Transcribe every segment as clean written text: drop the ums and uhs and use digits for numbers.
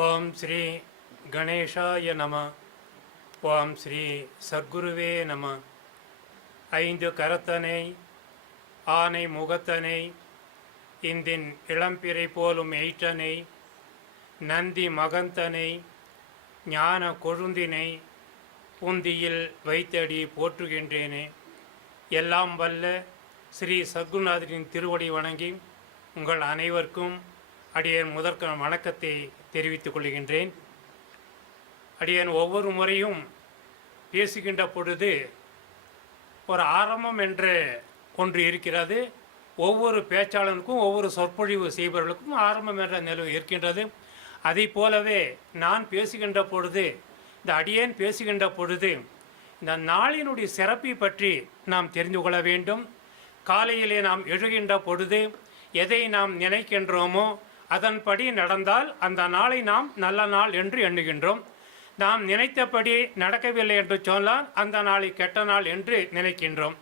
ஓம் ஸ்ரீ கணேஷாய நம. ஓம் ஸ்ரீ சத்குருவே நம. ஐந்து கரத்தனை ஆனை முகத்தனை இந்தின் இளம்பிறை போலும் எயிற்றனை நந்தி மகந்தனை ஞான கொழுந்தினை பூந்தியில் வைத்தடி போற்றுகின்றேனே. எல்லாம் வல்ல ஸ்ரீ சத்குருநாதரின் திருவடி வணங்கி உங்கள் அனைவருக்கும் அடியேன் முதற்க வணக்கத்தை தெரிவித்துக் கொள்கின்றேன். அடியேன் ஒவ்வொரு முறையும் பேசுகின்ற பொழுது ஒரு ஆரம்பம் என்று ஒன்று இருக்கிறது. ஒவ்வொரு பேச்சாளனுக்கும் ஒவ்வொரு சொற்பொழிவு செய்பவர்களுக்கும் ஆரம்பம் என்ற நிலை இருக்கின்றது. அதை போலவே நான் பேசுகின்ற பொழுது, இந்த அடியேன் பேசுகின்ற பொழுது இந்த நாளினுடைய சிறப்பை பற்றி நாம் தெரிந்து கொள்ள வேண்டும். காலையிலே நாம் எழுகின்ற பொழுது எதை நாம் நினைக்கின்றோமோ அதன்படி நடந்தால் அந்த நாளை நாம் நல்ல நாள் என்று எண்ணுகின்றோம். நாம் நினைத்தபடி நடக்கவில்லை என்று சொன்னால் அந்த நாளை கெட்ட நாள் என்று நினைக்கின்றோம்.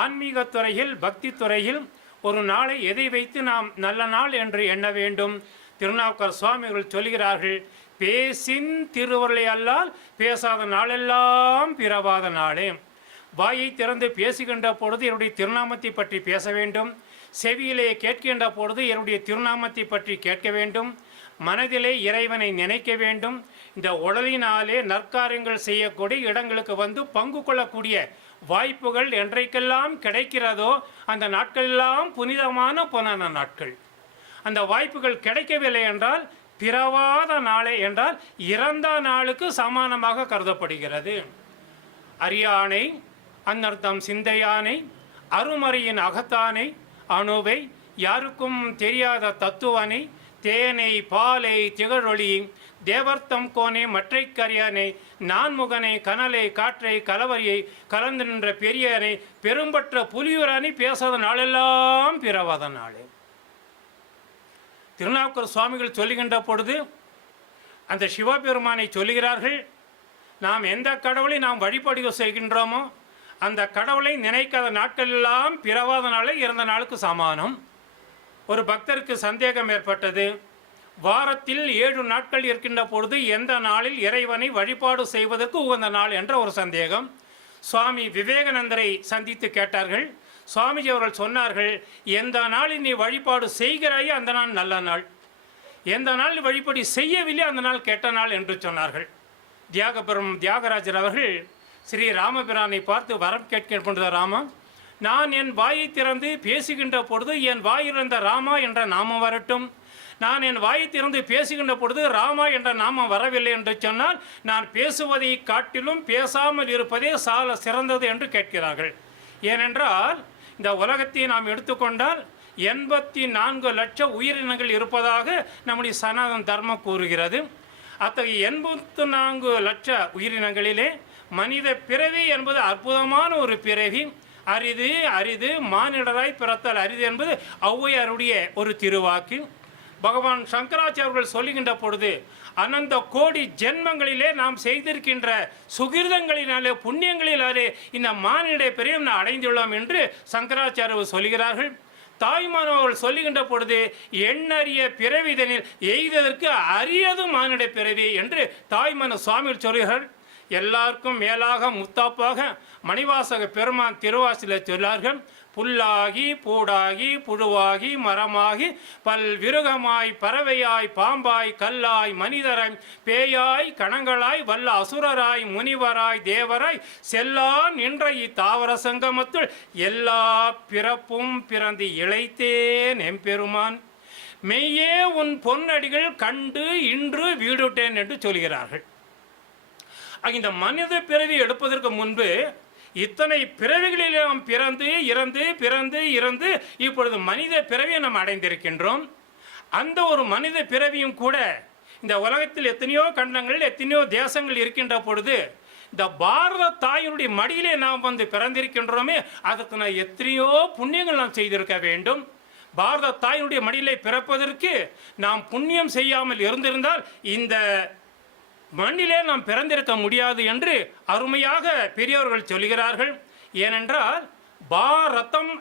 ஆன்மீக துறையில், பக்தி துறையில் ஒரு நாளை எதை வைத்து நாம் நல்ல நாள் என்று எண்ண வேண்டும்? திருநாவுக்கர் சுவாமிகள் சொல்கிறார்கள், பேசின் திருவருளை அல்லால் பேசாத நாளெல்லாம் பிறவாத நாளே. வாயை திறந்து பேசுகின்ற பொழுது என்னுடைய திருநாமத்தை பற்றி பேச வேண்டும். செவியிலே கேட்கின்ற பொழுது என்னுடைய திருநாமத்தை பற்றி கேட்க வேண்டும். மனதிலே இறைவனை நினைக்க வேண்டும். இந்த உடலினாலே நற்காரியங்கள் செய்யக்கூடிய இடங்களுக்கு வந்து பங்கு கொள்ளக்கூடிய வாய்ப்புகள் என்றைக்கெல்லாம் கிடைக்கிறதோ அந்த நாட்களெல்லாம் புனிதமான பொன்னான நாட்கள். அந்த வாய்ப்புகள் கிடைக்கவில்லை என்றால் பிறவாத நாளே என்றால் இறந்த நாளுக்கு சமானமாக கருதப்படுகிறது. அரியானை அன்னர்த்தம் சிந்தையானை அருமறையின் அகத்தானை அணுவை யாருக்கும் தெரியாத தத்துவனை தேனை பாலை திகழொளி தேவர்த்தம் கோனை மற்றை கரியானை நான்முகனை கனலை காற்றை கலவரியை கலந்து நின்ற பெரியனை பெரும்பற்ற புலியூரானி பேசாத நாளெல்லாம் பிறவாத நாளே. திருநாவுக்கர் சுவாமிகள் சொல்லுகின்ற பொழுது அந்த சிவபெருமானை சொல்லுகிறார்கள், நாம் எந்த கடவுளை நாம் வழிபாடு செய்கின்றோமோ அந்த கடவுளை நினைக்காத நாட்கள் எல்லாம் பிறவாத நாளே இறந்த நாளுக்கு சமானம். ஒரு பக்தருக்கு சந்தேகம் ஏற்பட்டது. வாரத்தில் 7 நாட்கள் இருக்கின்ற பொழுது எந்த நாளில் இறைவனை வழிபாடு செய்வதற்கு உகந்த நாள் என்ற ஒரு சந்தேகம். சுவாமி விவேகானந்தரை சந்தித்து கேட்டார்கள். சுவாமிஜி அவர்கள் சொன்னார்கள், எந்த நாளில் நீ வழிபாடு செய்கிறாயோ அந்த நாள் நல்ல நாள், எந்த நாள் நீ வழிபாடு செய்யவில்லை அந்த நாள் கெட்ட நாள் என்று சொன்னார்கள். தியாகராஜர் அவர்கள் ஸ்ரீ ராமபிரானை பார்த்து வரம் கேட்கின்ற பொழுது, ராமா, நான் என் வாயை திறந்து பேசுகின்ற பொழுது என் வாயிலிருந்த ராமா என்ற நாமம் வரட்டும். நான் என் வாயை திறந்து பேசுகின்ற பொழுது ராமா என்ற நாமம் வரவில்லை என்று சொன்னால் நான் பேசுவதை காட்டிலும் பேசாமல் இருப்பதே சால சிறந்தது என்று கேட்கிறார்கள். ஏனென்றால் இந்த உலகத்தை நாம் எடுத்துக்கொண்டால் 84 லட்சம் உயிரினங்கள் இருப்பதாக நம்முடைய சனாதன தர்மம் கூறுகிறது. அத்தகைய 84 லட்ச உயிரினங்களிலே மனித பிறவி என்பது அற்புதமான ஒரு பிறவி. அரிது அரிது மானிடராய் பிறத்தல் அரிது என்பது ஔவையாருடைய ஒரு திருவாக்கு. பகவான் சங்கராச்சாரியர்கள் சொல்லுகின்ற பொழுது அனந்த கோடி ஜென்மங்களிலே நாம் செய்திருக்கின்ற சுகிர்தங்களினாலே புண்ணியங்களினாலே இந்த மானிட பிறவியை நாம் அடைந்துள்ளோம் என்று சங்கராச்சாரியர்கள் சொல்லுகிறார்கள். தாய்மானவர்கள் சொல்லுகின்ற பொழுது எண்ணறிய பிறவிதனில் எய்ததற்கு அரியது மானிட பிறவி என்று தாய்மான சுவாமிகள் சொல்கிறார்கள். எல்லாருக்கும் மேலாக முத்தாப்பாக மணிவாசக பெருமான் திருவாசில சொல்லார்கள், புல்லாகி பூடாகி புழுவாகி மரமாகி பல்விருகமாய் பறவையாய் பாம்பாய் கல்லாய் மனிதராய் பேயாய் கணங்களாய் வல்ல அசுரராய் முனிவராய் தேவராய் செல்லா நின்ற இத்தாவர சங்கமத்துள் எல்லா பிறப்பும் பிறந்து இழைத்தேன் எம்பெருமான், மெய்யே உன் பொன்னடிகள் கண்டு இன்று வீடுட்டேன் என்று சொல்கிறார்கள். இந்த மனித பிறவி எடுப்பதற்கு முன்பு இத்தனை பிறவிகளில் நாம் பிறந்து இறந்து பிறந்து இறந்து இப்பொழுது மனித பிறவியை நாம் அடைந்திருக்கின்றோம். அந்த ஒரு மனித பிறவியும் கூட இந்த உலகத்தில் எத்தனையோ கண்டங்கள் எத்தனையோ தேசங்கள் இருக்கின்ற பொழுது இந்த பாரத தாயினுடைய மடியிலே நாம் வந்து பிறந்திருக்கின்றோமே, அதற்கு நான் எத்தனையோ புண்ணியங்கள் நாம் செய்திருக்க வேண்டும். பாரத தாயினுடைய மடியிலே பிறப்பதற்கு நாம் புண்ணியம் செய்யாமல் இருந்திருந்தால் இந்த மண்ணிலே நாம் பிறந்திருக்க முடியாது என்று அருமையாக பெரியவர்கள் சொல்கிறார்கள். ஏனென்றால் பாரதம்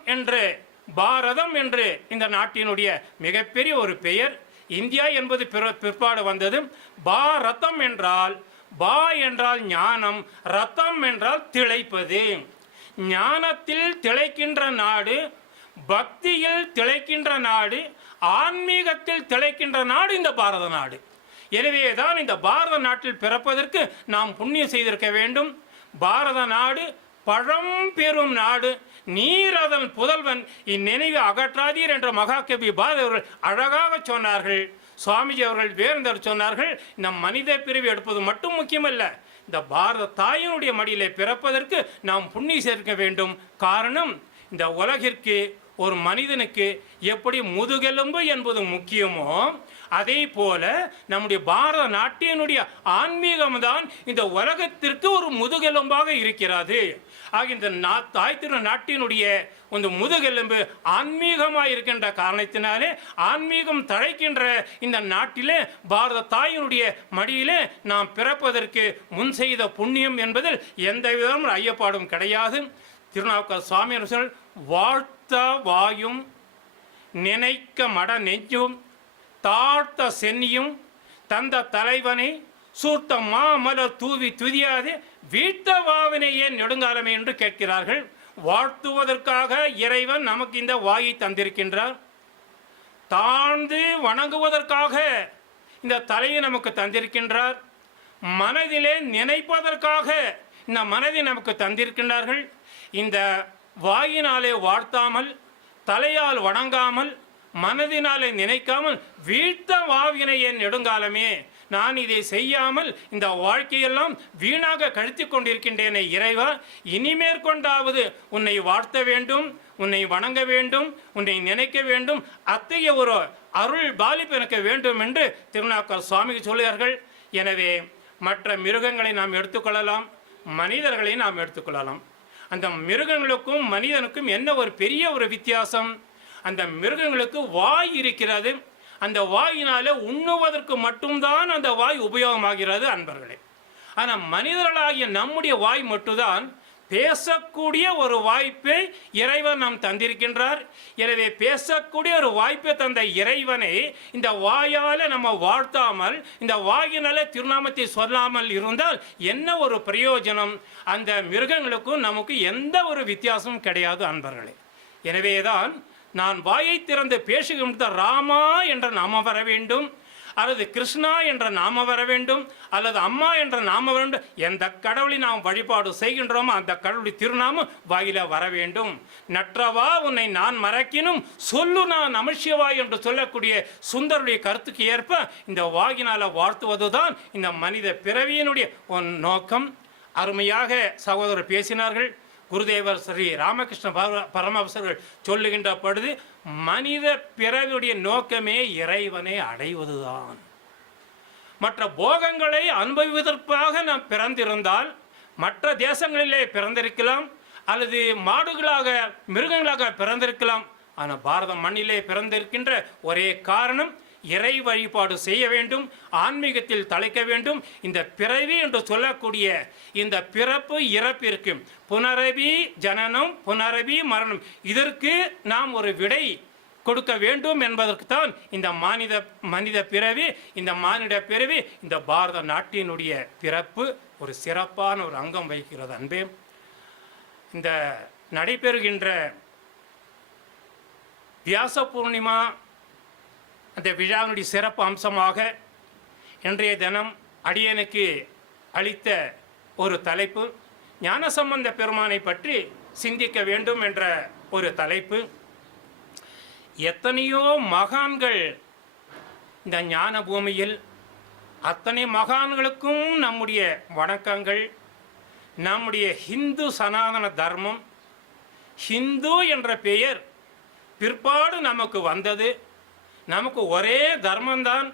என்று இந்த நாட்டினுடைய மிகப்பெரிய ஒரு பெயர். இந்தியா என்பது பிற்பாடு வந்தது. பாரதம் என்றால், பா என்றால் ஞானம், ரத்தம் என்றால் திளைப்பது. ஞானத்தில் திளைக்கின்ற நாடு, பக்தியில் திளைக்கின்ற நாடு, ஆன்மீகத்தில் திளைக்கின்ற நாடு இந்த பாரத நாடு. எனவே தான் இந்த பாரத நாட்டில் பிறப்பதற்கு நாம் புண்ணியம் செய்திருக்க வேண்டும். பாரத நாடு பழம்பெரும் நாடு, நீர் அதன் புதல்வன், இந்நினைவு அகற்றாதீர் என்ற மகாகவி பாரதி அவர்கள் அழகாக சொன்னார்கள். சுவாமிஜி அவர்கள் வேந்தர் சொன்னார்கள், இந்த மனித பிரிவு எடுப்பது மட்டும் முக்கியமல்ல, இந்த பாரத தாயினுடைய மடியிலே பிறப்பதற்கு நாம் புண்ணியம் சேர்க்க வேண்டும். காரணம், இந்த உலகிற்கு ஒரு மனிதனுக்கு எப்படி முதுகெலும்பு என்பது முக்கியமோ, அதே போல நம்முடைய பாரத நாட்டினுடைய ஆன்மீகம்தான் இந்த உலகத்திற்கு ஒரு முதுகெலும்பாக இருக்கிறது. ஆக இந்த தாய் திரு நாட்டினுடைய ಒಂದು முதுகெலும்பு ஆன்மீகமாக இருக்கின்ற காரணத்தினாலே, ஆன்மீகம் தழைக்கின்ற இந்த நாட்டிலே பாரத தாயினுடைய மடியிலே நாம் பிறப்பதற்கு முன் செய்த புண்ணியம் என்பதில் எந்த விதமும் ஐயப்பாடும் கிடையாது. திருநாவுக்கரசர் சுவாமி அவர்கள் வாழ்த்த வாயும் நினைக்க மட நெஞ்சும் தாழ்த்த சென்னியும் தந்த தலைவனை சூர்த்த மாமலர் தூவி துதியாதே வீழ்த்த வாவினையே நெடுங்காலமே என்று கேட்கிறார்கள். வாழ்த்துவதற்காக இறைவன் நமக்கு இந்த வாயை தந்திருக்கின்றார். தாழ்ந்து வணங்குவதற்காக இந்த தலையை நமக்கு தந்திருக்கின்றார். மனதிலே நினைப்பதற்காக இந்த மனதை நமக்கு தந்திருக்கின்றார்கள். இந்த வாயினாலே வாழ்த்தாமல், தலையால் வணங்காமல், மனதினாலே நினைக்காமல் வீழ்த்த வாவினையே நெடுங்காலமே, நான் இதை செய்யாமல் இந்த வாழ்க்கையெல்லாம் வீணாக கழித்து கொண்டிருக்கின்றேனே இறைவா, இனிமேற்கொண்டாவது உன்னை வாழ்த்த வேண்டும், உன்னை வணங்க வேண்டும், உன்னை நினைக்க வேண்டும், அத்தகைய ஒரு அருள் பாலிப்பு எனக்கு வேண்டும் என்று திருநாவுக்கரசர் சுவாமிக்கு சொல்கிறார்கள். எனவே மற்ற மிருகங்களை நாம் எடுத்துக்கொள்ளலாம், மனிதர்களை நாம் எடுத்துக்கொள்ளலாம். அந்த மிருகங்களுக்கும் மனிதனுக்கும் என்ன ஒரு பெரிய ஒரு வித்தியாசம்? அந்த மிருகங்களுக்கு வாய் இருக்கிறது. அந்த வாயினால உண்ணுவதற்கு மட்டும்தான் அந்த வாய் உபயோகமாகிறது அன்பர்களே. ஆனால் மனிதர்களாகிய நம்முடைய வாய் மட்டும்தான் பேசக்கூடிய ஒரு வாய்ப்பை இறைவன் நாம் தந்திருக்கின்றார். எனவே பேசக்கூடிய ஒரு வாய்ப்பை தந்த இறைவனை இந்த வாயால் நம்ம வாழ்த்தாமல், இந்த வாயினால திருநாமத்தை சொல்லாமல் இருந்தால் என்ன ஒரு பிரயோஜனம்? அந்த மிருகங்களுக்கும் நமக்கு எந்த ஒரு வித்தியாசமும் கிடையாது அன்பர்களே. எனவேதான் நான் வாயை திறந்து பேசுகின்ற ராமா என்ற நாமம் வர வேண்டும், அல்லது கிருஷ்ணா என்ற நாமம் வர வேண்டும், அல்லது அம்மா என்ற நாமம் வர வேண்டும். எந்த கடவுளை நாம் வழிபாடு செய்கின்றோமோ அந்த கடவுளை திருநாமம் வாயில வர வேண்டும். நற்றவா உன்னை நான் மறக்கினும் சொல்லு நான் நமசிவா என்று சொல்லக்கூடிய சுந்தருடைய கருத்துக்கு ஏற்ப இந்த வாயினால வாழ்த்துவதுதான் இந்த மனித பிறவியினுடைய நோக்கம். அருமையாக சகோதரர் பேசினார்கள். குருதேவர் ஸ்ரீ ராமகிருஷ்ண பரமஹம்சர்கள் சொல்லுகின்ற பொழுது, மனித பிறவியுடைய நோக்கமே இறைவனை அடைவதுதான். மற்ற போகங்களை அனுபவிப்பதற்காக நாம் பிறந்திருந்தால் மற்ற தேசங்களிலே பிறந்திருக்கலாம், அல்லது மாடுகளாக மிருகங்களாக பிறந்திருக்கலாம். ஆனால் பாரத மண்ணிலே பிறந்திருக்கின்ற ஒரே காரணம், இறை வழிபாடு செய்ய வேண்டும், ஆன்மீகத்தில் தலைக்க வேண்டும். இந்த பிறவி என்று சொல்லக்கூடிய இந்த பிறப்பு இறப்பிற்கு புனரபி ஜனனம் புனரபி மரணம், இதற்கு நாம் ஒரு விடை கொடுக்க வேண்டும் என்பதற்கு தான் இந்த மனித பிறவி, இந்த மானிட பிறவி, இந்த பாரத நாட்டினுடைய பிறப்பு ஒரு சிறப்பான ஒரு அங்கம் வகிக்கிறது அன்பே. இந்த நடைபெறுகின்ற வியாச பூர்ணிமா அந்த விழாவினுடைய சிறப்பு அம்சமாக இன்றைய தினம் அடியனுக்கு அளித்த ஒரு தலைப்பு, ஞானசம்பந்த பெருமானை பற்றி சிந்திக்க வேண்டும் என்ற ஒரு தலைப்பு. எத்தனையோ மகான்கள் இந்த ஞான பூமியில், அத்தனை மகான்களுக்கும் நம்முடைய வணக்கங்கள். நம்முடைய ஹிந்து சனாதன தர்மம், ஹிந்து என்ற பெயர் பிற்பாடு நமக்கு வந்தது. நமக்கு ஒரே தர்மம்தான்,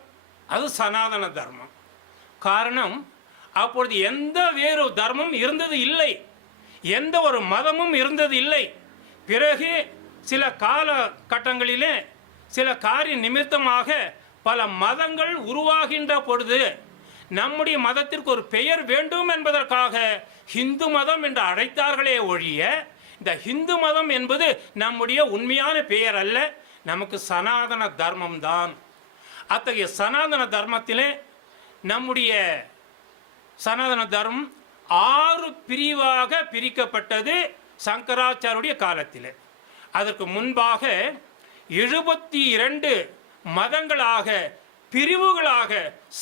அது சனாதன தர்மம். காரணம், அப்பொழுது எந்த வேறு தர்மம் இருந்தது இல்லை, எந்த ஒரு மதமும் இருந்தது இல்லை. பிறகு சில காலகட்டங்களிலே சில காரிய நிமித்தமாக பல மதங்கள் உருவாகின்ற பொழுது நம்முடைய மதத்திற்கு ஒரு பெயர் வேண்டும் என்பதற்காக ஹிந்து மதம் என்று அழைத்தார்களே ஒழிய, இந்த ஹிந்து மதம் என்பது நம்முடைய உண்மையான பெயர் அல்ல, நமக்கு சனாதன தர்மம் தான். அத்தகைய சனாதன தர்மத்திலே நம்முடைய சனாதன தர்மம் 6 பிரிவாக பிரிக்கப்பட்டது சங்கராச்சாரியுடைய காலத்தில். அதற்கு முன்பாக 72 மதங்களாக பிரிவுகளாக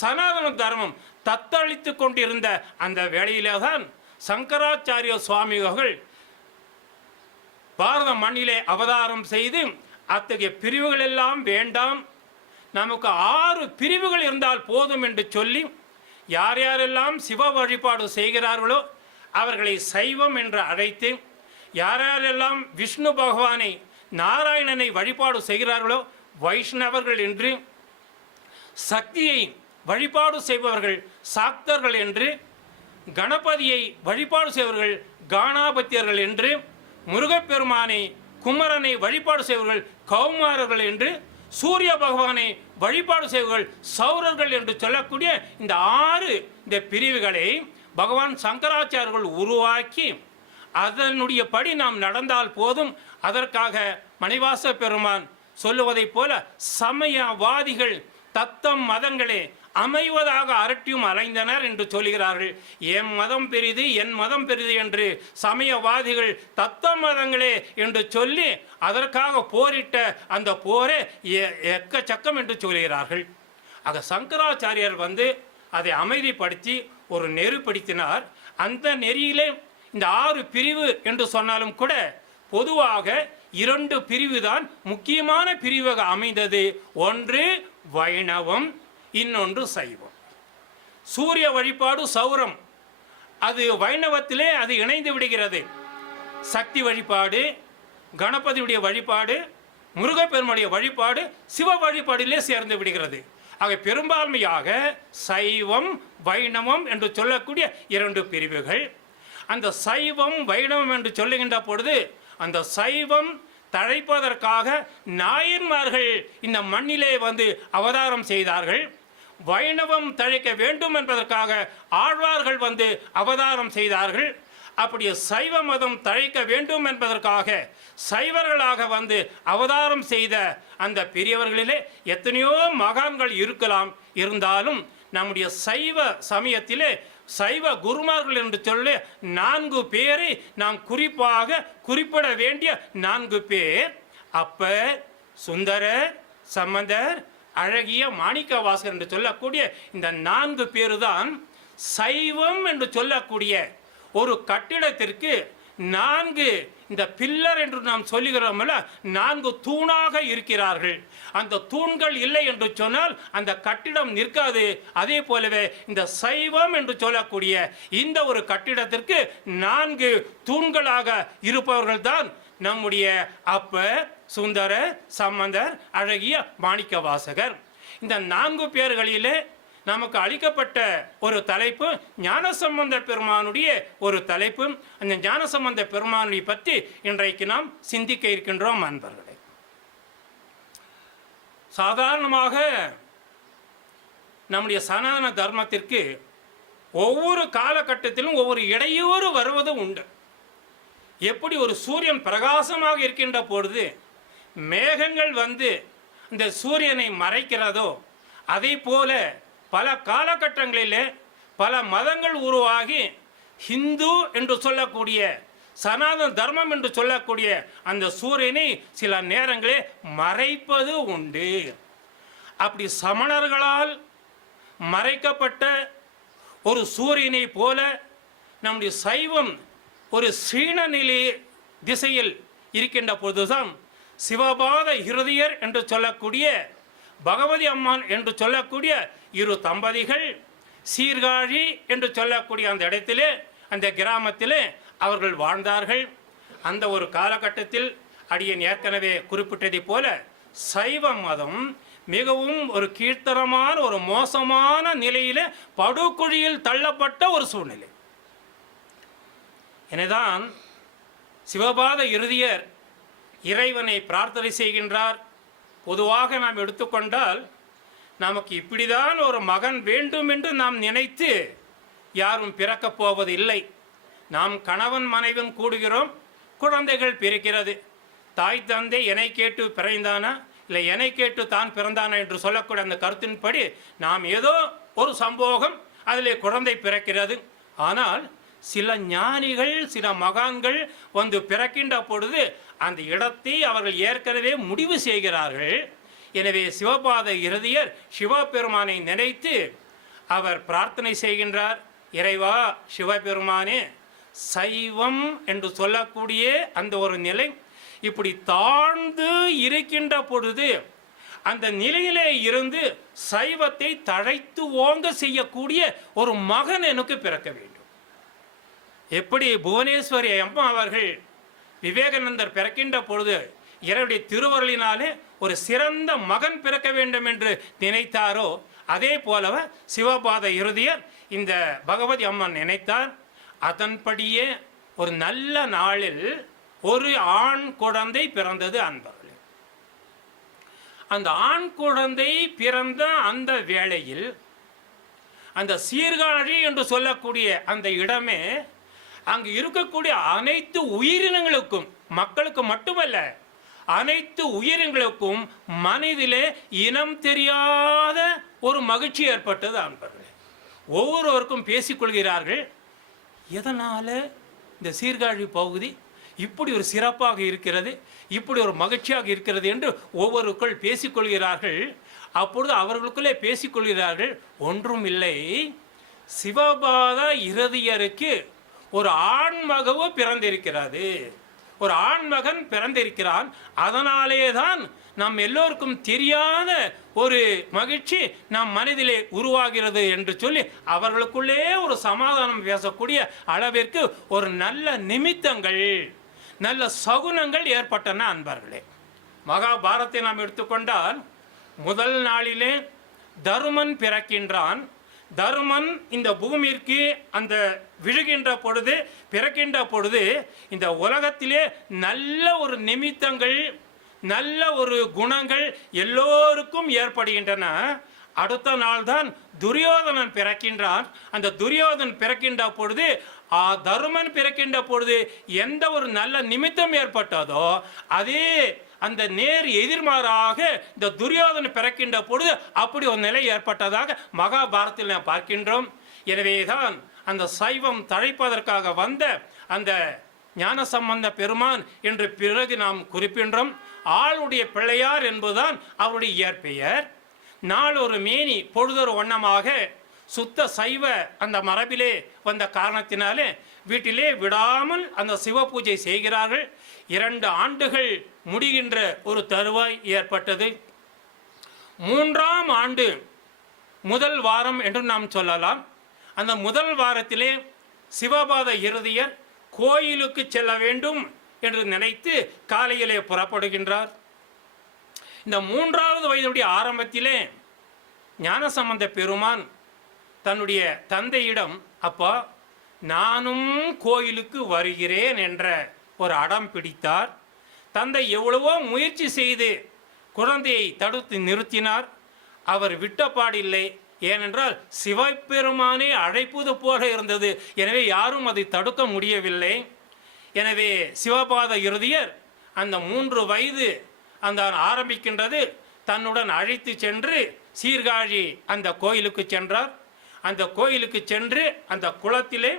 சனாதன தர்மம் தத்தளித்து கொண்டிருந்த அந்த வேளையிலே தான் சங்கராச்சாரிய சுவாமிகள் பாரத மண்ணிலே அவதாரம் செய்து அத்தகைய பிரிவுகள் எல்லாம் வேண்டாம், நமக்கு 6 பிரிவுகள் இருந்தால் போதும் என்று சொல்லி யார் யாரெல்லாம் சிவ வழிபாடு செய்கிறார்களோ அவர்களை சைவம் என்று அழைத்து, யார் யாரெல்லாம் விஷ்ணு பகவானை நாராயணனை வழிபாடு செய்கிறார்களோ வைஷ்ணவர்கள் என்று, சக்தியை வழிபாடு செய்பவர்கள் சாக்தர்கள் என்று, கணபதியை வழிபாடு செய்பவர்கள் காணாபத்தியர்கள் என்று, முருகப்பெருமானை குமரனை வழிபாடு செய்பவர்கள் கௌமாரர்கள் என்று, சூரிய பகவானை வழிபாடு செய்வர்கள் சௌரர்கள் என்று சொல்லக்கூடிய இந்த 6 இந்த பிரிவுகளை பகவான் சங்கராச்சாரியர்கள் உருவாக்கி அதனுடைய படி நாம் நடந்தால் போதும். அதற்காக மணிவாச பெருமான் சொல்லுவதைப் போல சமயவாதிகள் தத்தம் மதங்களே அமைவதாக அரட்டியும் அலைந்தனர் என்று சொல்கிறார்கள். என் மதம் பெரிது என் மதம் பெரிது என்று சமயவாதிகள் தத்த மதங்களே என்று சொல்லி அதற்காக போரிட்ட அந்த போரே எக்கச்சக்கம் என்று சொல்கிறார்கள். ஆக சங்கராச்சாரியர் அதை அமைதிப்படுத்தி ஒரு நெறிப்படுத்தினார். அந்த நெறியிலே இந்த 6 பிரிவு என்று சொன்னாலும் கூட பொதுவாக 2 பிரிவு தான் முக்கியமான பிரிவாக அமைந்தது. ஒன்று வைணவம், இன்னொன்று சைவம். சூரிய வழிபாடு சௌரம், அது வைணவத்திலே அது இணைந்து விடுகிறது. சக்தி வழிபாடு, கணபதியுடைய வழிபாடு, முருகப்பெருமானுடைய வழிபாடு சிவ வழிபாடிலே சேர்ந்து விடுகிறது. ஆக பெரும்பான்மையாக சைவம் வைணவம் என்று சொல்லக்கூடிய 2 பிரிவுகள். அந்த சைவம் வைணவம் என்று சொல்லுகின்ற பொழுது அந்த சைவம் தழைப்பதற்காக நாயன்மார்கள் இந்த மண்ணிலே அவதாரம் செய்தார்கள். வைணவம் தழைக்க வேண்டும் என்பதற்காக ஆழ்வார்கள் அவதாரம் செய்தார்கள். அப்படி சைவ மதம் தழைக்க வேண்டும் என்பதற்காக சைவர்களாக அவதாரம் செய்த அந்த பெரியவர்களிலே எத்தனையோ மகான்கள் இருந்தாலும் நம்முடைய சைவ சமயத்திலே சைவ குருமார்கள் என்று சொல்லி 4 பேரை நாம் குறிப்பாக குறிப்பிட வேண்டிய 4 பேர். அப்பர், சுந்தரர், சம்பந்தர், அழகிய மாணிக்கவாசகர் என்று சொல்லக்கூடிய இந்த 4 பேரு தான் சைவம் என்று சொல்லக்கூடிய ஒரு கட்டிடத்திற்கு 4 இந்த பில்லர் என்று நாம் சொல்லுகிறோம்ல 4 தூணாக இருக்கிறார்கள். அந்த தூண்கள் இல்லை என்று சொன்னால் அந்த கட்டிடம் நிற்காது. அதே போலவே இந்த சைவம் என்று சொல்லக்கூடிய இந்த ஒரு கட்டிடத்திற்கு 4 தூண்களாக இருப்பவர்கள் தான் நம்முடைய அப்பர், சுந்தரர், சம்பந்தர், அழகிய மாணிக்கவாசகர். இந்த 4 பேர்களிலே நமக்கு அளிக்கப்பட்ட ஒரு தலைப்பு ஞானசம்பந்த பெருமானுடைய ஒரு தலைப்பு. அந்த ஞானசம்பந்த பெருமானை பற்றி இன்றைக்கு நாம் சிந்திக்க இருக்கின்றோம் அன்பர்களே. சாதாரணமாக நம்முடைய சனாதன தர்மத்திற்கு ஒவ்வொரு காலகட்டத்திலும் ஒவ்வொரு இடையூறு வருவது உண்டு. எப்படி ஒரு சூரியன் பிரகாசமாக இருக்கின்ற பொழுது மேகங்கள் இந்த சூரியனை மறைக்கிறதோ அதே போல பல காலகட்டங்களிலே பல மதங்கள் உருவாகி ஹிந்து என்று சொல்லக்கூடிய சனாதன தர்மம் என்று சொல்லக்கூடிய அந்த சூரியனை சில நேரங்களே மறைப்பது உண்டு. அப்படி சமணர்களால் மறைக்கப்பட்ட ஒரு சூரியனை போல நம்முடைய சைவம் ஒரு சீன நிலை திசையில் இருக்கின்ற பொழுதுதான் சிவபாத இருதயர் என்று சொல்லக்கூடிய பகவதி அம்மான் என்று சொல்லக்கூடிய 2 தம்பதிகள் சீர்காழி என்று சொல்லக்கூடிய அந்த இடத்திலே அந்த கிராமத்திலே அவர்கள் வாழ்ந்தார்கள். அந்த ஒரு காலகட்டத்தில் அடியேன் ஏற்கனவே குறிப்பிட்டதை போல சைவ மதம் மிகவும் ஒரு கீழ்த்தரமான ஒரு மோசமான நிலையிலே படுகுழியில் தள்ளப்பட்ட ஒரு சூழ்நிலை. எனவேதான் சிவபாத இருதயர் இறைவனை பிரார்த்தனை செய்கின்றார். பொதுவாக நாம் எடுத்துக்கொண்டால் நமக்கு இப்படிதான் ஒரு மகன் வேண்டும் என்று நாம் நினைத்து யாரும் பிறக்கப் போவது இல்லை. நாம் கணவன் மனைவன் கூடுகிறோம், குழந்தைகள் பிறக்கிறது. தாய் தந்தை என்னை கேட்டு பிறந்தானா இல்லை என்னை கேட்டு தான் பிறந்தானா என்று சொல்லக்கூடிய அந்த கருத்தின்படி நாம் ஏதோ ஒரு சம்பவம் அதில் குழந்தை பிறக்கிறது. ஆனால் சில ஞானிகள் சில மகான்கள் வந்து பிறக்கின்ற பொழுது அந்த இடத்தை அவர்கள் ஏற்கனவே முடிவு செய்கிறார்கள். எனவே சிவபாத இருதயர் சிவபெருமானை நினைத்து அவர் பிரார்த்தனை செய்கின்றார். இறைவா சிவபெருமானே, சைவம் என்று சொல்லக்கூடிய அந்த ஒரு நிலை இப்படி தாழ்ந்து இருக்கின்ற பொழுது அந்த நிலையிலே இருந்து சைவத்தை தழைத்து ஓங்க செய்யக்கூடிய ஒரு மகன் எனக்கு பிறக்க வேண்டும். எப்படி புவனேஸ்வரி அம்மா அவர்கள் விவேகானந்தர் பிறக்கின்ற பொழுது இறைவனுடைய திருவருளினாலே ஒரு சிறந்த மகன் பிறக்க வேண்டும் என்று நினைத்தாரோ, அதே போலவ சிவபாத இருதயர் இந்த பகவதி அம்மன் நினைத்தார். அதன்படியே ஒரு நல்ல நாளில் ஒரு ஆண் குழந்தை பிறந்தது அன்பர்களே. அந்த ஆண் குழந்தை பிறந்த அந்த வேளையில் அந்த சீர்காழி என்று சொல்லக்கூடிய அந்த இடமே அங்கு இருக்கக்கூடிய அனைத்து உயிரினங்களுக்கும், மக்களுக்கு மட்டுமல்ல அனைத்து உயிரினங்களுக்கும் மனதிலே இனம் தெரியாத ஒரு மகிழ்ச்சி ஏற்பட்டது அன்பர்களே. ஒவ்வொருவருக்கும் பேசிக்கொள்கிறார்கள், எதனால் இந்த சீர்காழி பகுதி இப்படி ஒரு சிறப்பாக இருக்கிறது, இப்படி ஒரு மகிழ்ச்சியாக இருக்கிறது என்று ஒவ்வொருக்குள் பேசிக்கொள்கிறார்கள். அப்பொழுது அவர்களுக்குள்ளே பேசிக்கொள்கிறார்கள், ஒன்றும் இல்லை, சிவபாத இருதயருக்கு ஒரு ஆண்மகவு பிறந்திருக்கிறது, ஒரு ஆண்மகன் பிறந்திருக்கிறான், அதனாலே தான் நம் எல்லோருக்கும் தெரியாத ஒரு மகிழ்ச்சி நம் மனதிலே உருவாகிறது என்று சொல்லி அவர்களுக்குள்ளே ஒரு சமாதானம் பேசக்கூடிய அளவிற்கு ஒரு நல்ல நிமித்தங்கள், நல்ல சகுனங்கள் ஏற்பட்டன அன்பர்களே. மகாபாரத்தை நாம் எடுத்துக்கொண்டால் முதல் நாளிலே தருமன் பிறக்கின்றான். தருமன் இந்த பூமிக்கு அந்த விழுகின்ற பொழுது, பிறக்கின்ற பொழுது இந்த உலகத்திலே நல்ல ஒரு நிமித்தங்கள், நல்ல ஒரு குணங்கள் எல்லோருக்கும் ஏற்படுகின்றன. அடுத்த நாள் தான் துரியோதனன் பிறக்கின்றான். அந்த துரியோதனன் பிறக்கின்ற பொழுது, தருமன் பிறக்கின்ற பொழுது எந்த ஒரு நல்ல நிமித்தம் ஏற்பட்டதோ அதே அந்த நேர் எதிர்மாறாக இந்த துரியோதனன் பிறக்கின்ற பொழுது அப்படி ஒரு நிலை ஏற்பட்டதாக மகாபாரதத்தில் நாம் பார்க்கின்றோம். எனவேதான் அந்த சைவம் தழைப்பதற்காக வந்த அந்த ஞானசம்பந்த பெருமான் என்று பிறகு நாம் குறிப்பின்றோம். ஆளுடைய பிள்ளையார் என்பதுதான் அவருடைய இயற்பெயர். நாளொரு மேனி பொழுதொரு வண்ணமாக சுத்த சைவ அந்த மரபிலே வந்த காரணத்தினாலே வீட்டிலே விடாமல் அந்த சிவ பூஜை செய்கிறார்கள். 2 ஆண்டுகள் முடிகின்ற ஒரு தருவாய் ஏற்பட்டது. 3ஆம் ஆண்டு முதல் வாரம் என்று நாம் சொல்லலாம். அந்த முதல் வாரத்திலே சிவபாத இருதயர் கோயிலுக்கு செல்ல வேண்டும் என்று நினைத்து காலையிலே புறப்படுகின்றார். இந்த 3வது வயதுடைய ஆரம்பத்திலே ஞானசம்பந்த பெருமான் தன்னுடைய தந்தையிடம், அப்பா நானும் கோயிலுக்கு வருகிறேன் என்ற ஒரு அடம் பிடித்தார். தந்தை எவ்வளவோ முயற்சி செய்து குழந்தையை தடுத்து நிறுத்தினார். அவர் விட்டப்பாடில்லை. ஏனென்றால் சிவபெருமானே அழைப்பது போல இருந்தது. எனவே யாரும் அதை தடுக்க முடியவில்லை. எனவே சிவபாத இருதயர் அந்த 3 வயது அந்த ஆரம்பிக்கின்றது தன்னுடன் அழைத்து சென்று சீர்காழி அந்த கோயிலுக்கு சென்றார். அந்த கோயிலுக்கு சென்று அந்த குளத்திலே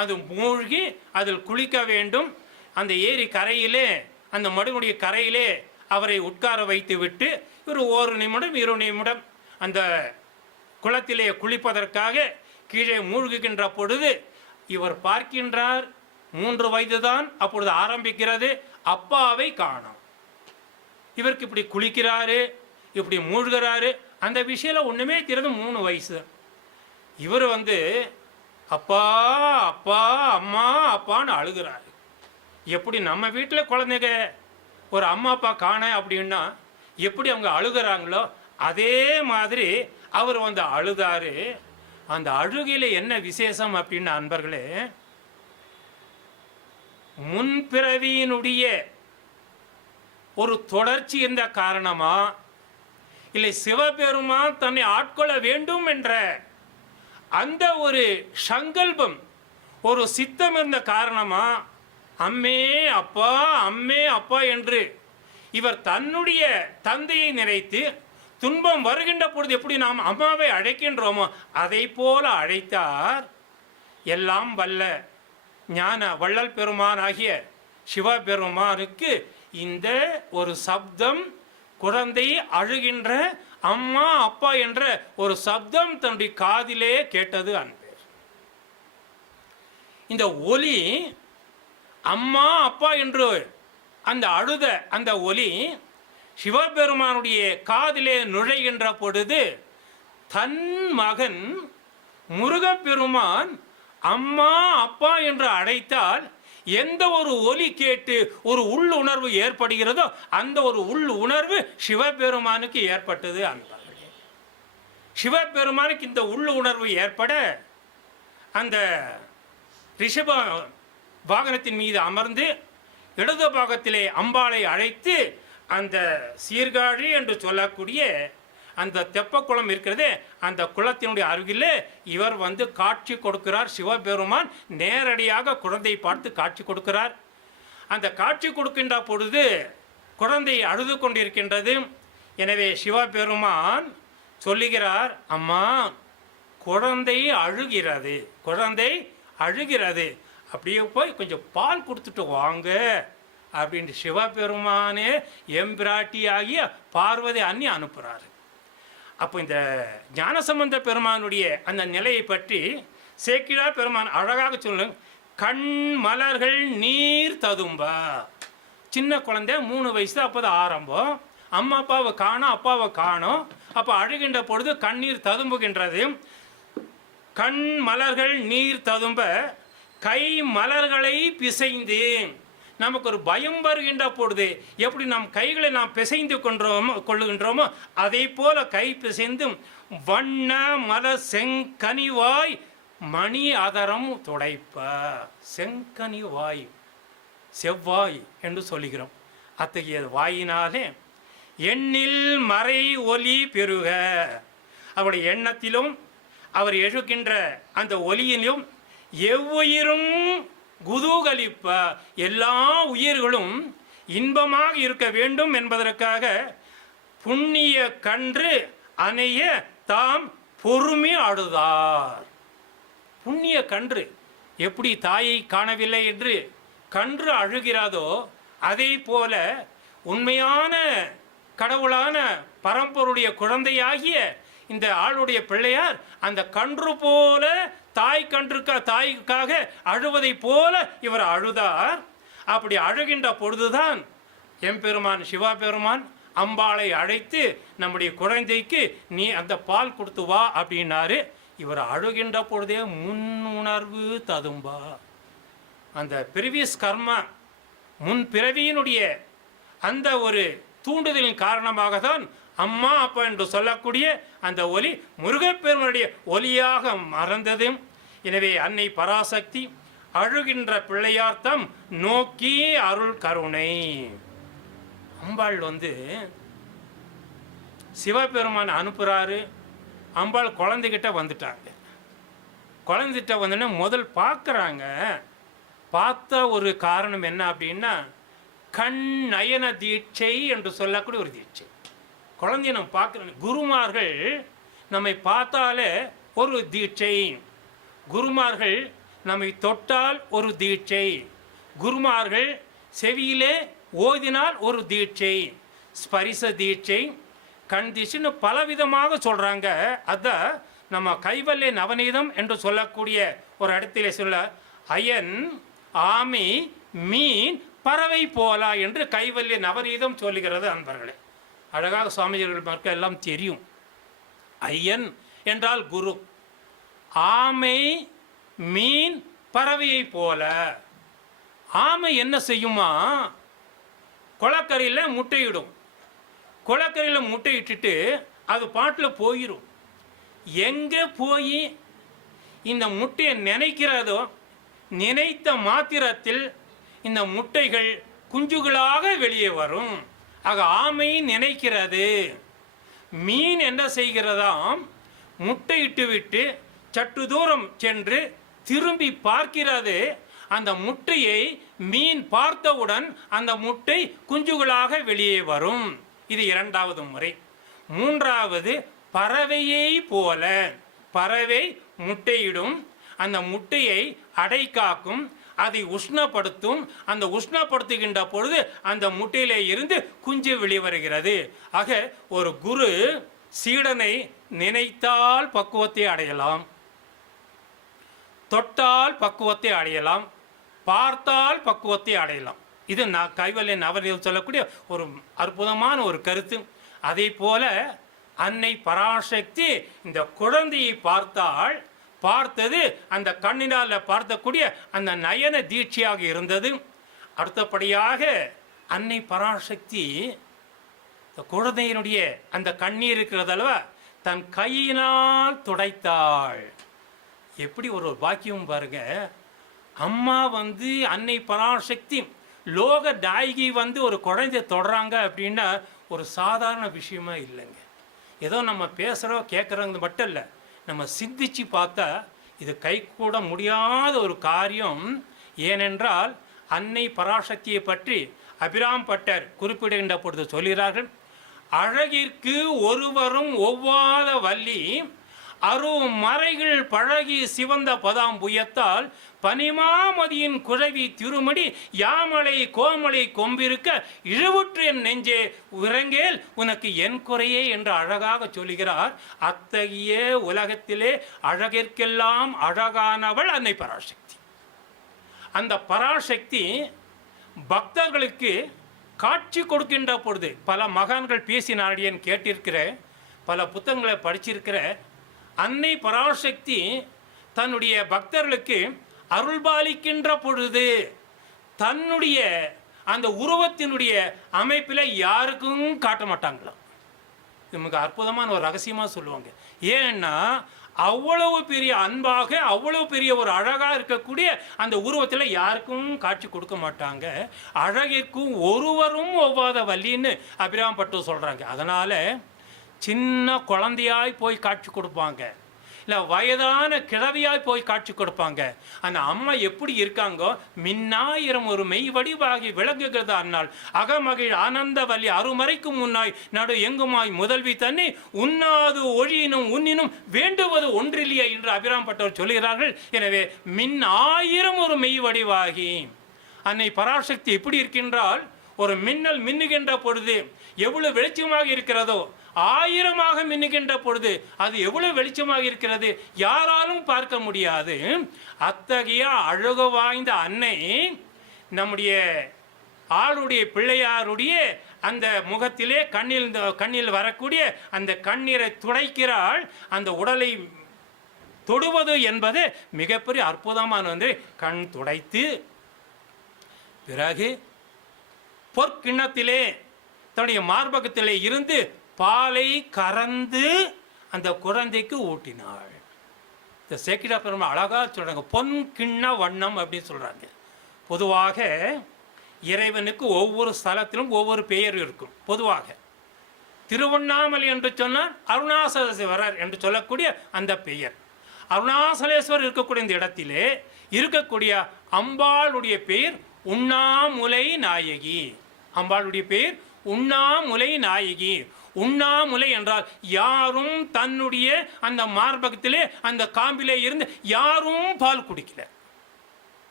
அது மூழ்கி அதில் குளிக்க வேண்டும். அந்த ஏரி கரையிலே, அந்த மடுவுடைய கரையிலே அவரை உட்கார வைத்து விட்டு ஒரு 1 நிமிடம் 2 நிமிடம் அந்த குளத்திலே குளிப்பதற்காக கீழே மூழ்குகின்ற பொழுது இவர் பார்க்கின்றார், 3 வயது தான் அப்பொழுது ஆரம்பிக்கிறது, அப்பாவை காணோம். இவருக்கு இப்படி குளிக்கிறாரு, இப்படி மூழ்கிறாரு, அந்த விஷயம் ஒன்றுமே தெரியாது. 3 வயசு. இவர் அப்பா அப்பா அம்மா அப்பான்னு அழுகிறாரு. எப்படி நம்ம வீட்டில் குழந்தைங்க ஒரு அம்மா அப்பா காண அப்படின்னா எப்படி அவங்க அழுகிறாங்களோ அதே மாதிரி அவர் அழுதாரு. அந்த அழுகையில் என்ன விசேஷம் அப்படின்னு அன்பர்களே, முன்பிறவியினுடைய ஒரு தொடர்ச்சி என்ற காரணமா, இல்லை சிவபெருமான் தன்னை ஆட்கொள்ள வேண்டும் என்ற அந்த ஒரு சங்கல்பம், ஒரு சித்தம் இருந்த காரணமா அம்மே அப்பா அம்மே அப்பா என்று இவர் தன்னுடைய தந்தையை நினைத்து துன்பம் வருகின்ற பொழுது எப்படி நாம் அம்மாவை அழைக்கின்றோமோ அதை போல அழைத்தார். எல்லாம் வல்ல ஞான வள்ளல் பெருமான் ஆகிய சிவபெருமானுக்கு இந்த ஒரு சப்தம், குழந்தை அழுகின்ற அம்மா அப்பா என்ற ஒரு சப்தம் தன்னுடைய காதிலே கேட்டது அன்பர். இந்த ஒலி அம்மா அப்பா என்று அந்த அழுத அந்த ஒலி சிவபெருமானுடைய காதிலே நுழைகின்ற பொழுது தன் மகன் முருகப்பெருமான் அம்மா அப்பா என்று அழைத்தால் எந்த ஒரு ஒலி கேட்டு ஒரு உள்ளுணர்வு ஏற்படுகிறதோ அந்த ஒரு உள் உணர்வு சிவபெருமானுக்கு ஏற்பட்டது அன்பர்களே. சிவபெருமானுக்கு இந்த உள் உணர்வு ஏற்பட அந்த ரிஷப வாகனத்தின் மீது அமர்ந்து இடது பாகத்திலே அம்பாளை அழைத்து அந்த சீர்காழி என்று சொல்லக்கூடிய அந்த தெப்பக்குளம் இருக்கிறதே அந்த குளத்தினுடைய அருகில் இவர் வந்து காட்சி கொடுக்கிறார். சிவபெருமான் நேரடியாக குழந்தையை பார்த்து காட்சி கொடுக்கிறார். அந்த காட்சி கொடுக்கின்ற பொழுது குழந்தை அழுது கொண்டிருக்கின்றது. எனவே சிவபெருமான் சொல்லுகிறார், அம்மா குழந்தை அழுகிறது, குழந்தை அழுகிறது, அப்படியே போய் கொஞ்சம் பால் கொடுத்துட்டு வாங்க அப்படின்ட்டு சிவபெருமானே எம்பிராட்டியாகிய பார்வதி அண்ணி அனுப்புகிறார். அப்போ இந்த ஞானசம்பந்த பெருமானுடைய அந்த நிலையை பற்றி சேக்கிழார் பெருமான் அழகாக சொல்லுங்க. கண் மலர்கள் நீர் ததும்பா. சின்ன குழந்தை 3 வயசு, அப்போதான் ஆரம்பம். அம்மா அப்பாவை காணும், அப்பாவை காணும். அப்போ அழுகின்ற பொழுது கண்ணீர் ததும்புகின்றது. கண் மலர்கள் நீர் ததும்ப கை மலர்களை பிசைந்து, நமக்கு ஒரு பயம் வருகின்ற பொழுது எப்படி நம் கைகளை நாம் பிசைந்து கொள்ளுகின்றோமோ அதே போல கை பிசைந்தும் வண்ண மல செங்கனிவாய் மணி அதரம் துடைப்ப. செங்கனிவாய் செவ்வாய் என்று சொல்லுகிறோம். அத்தகைய வாயினாலே எண்ணில் மறை ஒலி பெருக. அவருடைய எண்ணத்திலும் அவர் எழுகின்ற அந்த ஒலியிலும் எவ்வுயிரும் குதூகலிப்ப, எல்லா உயிர்களும் இன்பமாக இருக்க வேண்டும் என்பதற்காக புண்ணிய கன்று அணைய தாம் பொறுமை அழுதார். புண்ணிய கன்று எப்படி தாயை காணவில்லை என்று கன்று அழுகிறதோ அதே போல உண்மையான கடவுளான பரம்பொருடைய குழந்தையாகிய இந்த ஆளுடைய பிள்ளையார் அந்த கன்று போல தாய்க்காக அழுவதை போல இவர் அழுதார். அப்படி அழுகின்ற பொழுதுதான் எம்பெருமான் சிவபெருமான் அம்பாளை அழைத்து நம்முடைய குழந்தைக்கு நீ அந்த பால் கொடுத்து வா அப்படின்னாரு. இவர் அழுகின்ற பொழுதே முன்னுணர்வு ததும்பா. அந்த பிரிவியஸ் கர்மா, முன் பிறவியினுடைய அந்த ஒரு தூண்டுதலின் காரணமாக தான் அம்மா அப்பா என்று சொல்லக்கூடிய அந்த ஒலி முருகப்பெருமானுடைய ஒலியாக மறந்தது. எனவே அன்னை பராசக்தி அழுகின்ற பிள்ளையார்த்தம் நோக்கி அருள் கருணை. அம்பாள் வந்து சிவபெருமான் அனுப்புகிறாரு. அம்பாள் குழந்தைகிட்ட வந்துட்டாங்க. குழந்தைகிட்ட வந்தோடனே முதல் பார்க்குறாங்க. பார்த்த ஒரு காரணம் என்ன அப்படின்னா கண் நயன தீட்சை என்று சொல்லக்கூடிய ஒரு தீட்சை. குழந்தைய நம்ம பார்க்குறோம். குருமார்கள் நம்மை பார்த்தாலே ஒரு தீட்சை, குருமார்கள் நம்மை தொட்டால் ஒரு தீட்சை, குருமார்கள் செவியிலே ஓதினால் ஒரு தீட்சை, ஸ்பரிச தீட்சை, கண் தீட்சைன்னு பலவிதமாக சொல்கிறாங்க. அதான் நம்ம கைவல்ய நவநீதம் என்று சொல்லக்கூடிய ஒரு இடத்திலே சொல்ல அயன் ஆமி மீன் பறவை போலா என்று கைவல்ய நவநீதம் சொல்லுகிறது அன்பர்களே. அழகாக சுவாமிஜிகளுக்கு எல்லாம் தெரியும். ஐயன் என்றால் குரு, ஆமை மீன் பறவையை போல. ஆமை என்ன செய்யுமா, குளக்கரையில் முட்டையிடும். குளக்கரையில் முட்டையிட்டுட்டு அது பாட்டில் போயிடும். எங்கே போய் இந்த முட்டையை நினைக்கிறதோ நினைத்த மாத்திரத்தில் இந்த முட்டைகள் குஞ்சுகளாக வெளியே வரும். ஆக ஆமை நினைக்கிறது. மீன் என்ன செய்கிறதாம், முட்டையிட்டு விட்டு சற்று தூரம் சென்று திரும்பி பார்க்கிறது. அந்த முட்டையை மீன் பார்த்தவுடன் அந்த முட்டை குஞ்சுகளாக வெளியே வரும். இது இரண்டாவது முறை. மூன்றாவது, பறவையை போல பறவை முட்டையிடும், அந்த முட்டையை அடை காக்கும், அதை உஷ்ணப்படுத்தும், அந்த உஷ்ணப்படுத்துகின்ற பொழுது அந்த முட்டையிலே இருந்து குஞ்சு வெளிவருகிறது. ஆக ஒரு குரு சீடனை நினைத்தால் பக்குவத்தை அடையலாம், தொட்டால் பக்குவத்தை அடையலாம், பார்த்தால் பக்குவத்தை அடையலாம். இது கைவல்ய நவநீதம் சொல்லக்கூடிய ஒரு அற்புதமான ஒரு கருத்து. அதே போல அன்னை பராசக்தி இந்த குழந்தையை பார்த்தால் பார்த்தது அந்த கண்ணினால் பார்த்தக்கூடிய அந்த நயன தீட்சியாக இருந்தது. அடுத்தபடியாக அன்னை பராசக்தி குழந்தையினுடைய அந்த கண்ணீர் இருக்கிறதல்லவா, தன் கையினால் துடைத்தாள். எப்படி ஒரு பாக்கியம் பாருங்க. அம்மா அன்னை பராசக்தி லோக நாயகி ஒரு குழந்தைய தொடறாங்க அப்படின்னா ஒரு சாதாரண விஷயமா இல்லைங்க. ஏதோ நம்ம பேசுகிறோம் கேட்குறோங்க மட்டும் இல்லை, நம்ம சிந்திச்சு பார்த்தா இது கை கூட முடியாத ஒரு காரியம். ஏனென்றால் அன்னை பராசக்தியை பற்றி அபிராம் பட்டர் குறிப்பிடுகின்ற பொழுது சொல்கிறார்கள், அழகிற்கு ஒருவரும் ஒவ்வாத வள்ளி அரும் மறைகள் பழகி சிவந்த பதாம்புயத்தால் பனிமாமதியின் குழவி திருமடி யாமலை கோமலை கொம்பிருக்க இழுவுற்று என் நெஞ்சே உறங்கேல் உனக்கு என் குறையே என்று அழகாக சொல்கிறார். அத்தகைய உலகத்திலே அழகிற்கெல்லாம் அழகானவள் அன்னை பராசக்தி. அந்த பராசக்தி பக்தர்களுக்கு காட்சி கொடுக்கின்ற பொழுது பல மகான்கள் பேசினாடியன் கேட்டிருக்கிற, பல புத்தகங்களை படிச்சிருக்கிற, அன்னை பராசக்தி தன்னுடைய பக்தர்களுக்கு அருள்பாலிக்கின்ற பொழுது தன்னுடைய அந்த உருவத்தினுடைய அமைப்பில் யாருக்கும் காட்ட மாட்டாங்களாம். இது மிக அற்புதமான ஒரு ரகசியமாக சொல்லுவாங்க. ஏன்னா அவ்வளவு பெரிய அன்பாக, அவ்வளவு பெரிய ஒரு அழகாக இருக்கக்கூடிய அந்த உருவத்தில் யாருக்கும் காட்சி கொடுக்க மாட்டாங்க. அழகிற்கும் ஒருவரும் ஒவ்வாத வள்ளின்னு அபிராம் பட்டு சொல்கிறாங்க. அதனால் சின்ன குழந்தையாய் போய் காட்சி கொடுப்பாங்க, இல்லை வயதான கிழவியாய் போய் காட்சி கொடுப்பாங்க. அந்த அம்மா எப்படி இருக்காங்கோ, மின்னாயிரம் ஒரு மெய் வடிவாகி விளங்குகிறது அந்நாள் அகமகிழ் ஆனந்த வலி அருமறைக்கும் முன்னாய் நடு எங்குமாய் முதல்வி தண்ணி உண்ணாது ஒழியினும் உன்னினும் வேண்டுவது ஒன்றில்லையே என்று அபிராம் பட்டவர் சொல்கிறார்கள். எனவே மின்னாயிரம் ஒரு மெய் வடிவாகி அன்னை பராசக்தி எப்படி இருக்கின்றால், ஒரு மின்னல் மின்னுகின்ற பொழுது எவ்வளவு வெளிச்சமாக இருக்கிறதோ, ஆயிரமாக மின்னுகின்ற பொழுது அது எவ்வளவு வெளிச்சமாக இருக்கிறது, யாராலும் பார்க்க முடியாது. அத்தகைய அழகு வாய்ந்த அன்னை நம்முடைய ஆளுடைய பிள்ளையாருடைய அந்த முகத்திலே கண்ணில் வரக்கூடிய அந்த கண்ணீரை துடைக்கிறாள். அந்த உடலை தொடுவது என்பது மிகப்பெரிய அற்புதமான கண் துடைத்து பிறகு பொற்கிண்ணத்திலே தன்னுடைய மார்பகத்திலே இருந்து பாலை கறந்து அந்த குழந்தைக்கு ஊட்டினாள். இந்த சேக்கிடா பெருமாள் அழகாக சொல்கிறாங்க, பொன் கிண்ண வண்ணம் அப்படின்னு சொல்கிறாங்க. பொதுவாக இறைவனுக்கு ஒவ்வொரு ஸ்தலத்திலும் ஒவ்வொரு பெயர் இருக்கும். பொதுவாக திருவண்ணாமலை என்று சொன்னால் அருணாசலேஸ்வரர் என்று சொல்லக்கூடிய அந்த பெயர். அருணாசலேஸ்வரர் இருக்கக்கூடிய இந்த இடத்திலே இருக்கக்கூடிய அம்பாளுடைய பெயர் உண்ணாமுலை நாயகி. அம்பாளுடைய பெயர் உண்ணாமுலை நாயகி. உண்ணாமுலை என்றால் யாரும் தன்னுடைய அந்த மார்பகத்திலே அந்த காம்பிலே இருந்து யாரும் பால் குடிக்கல.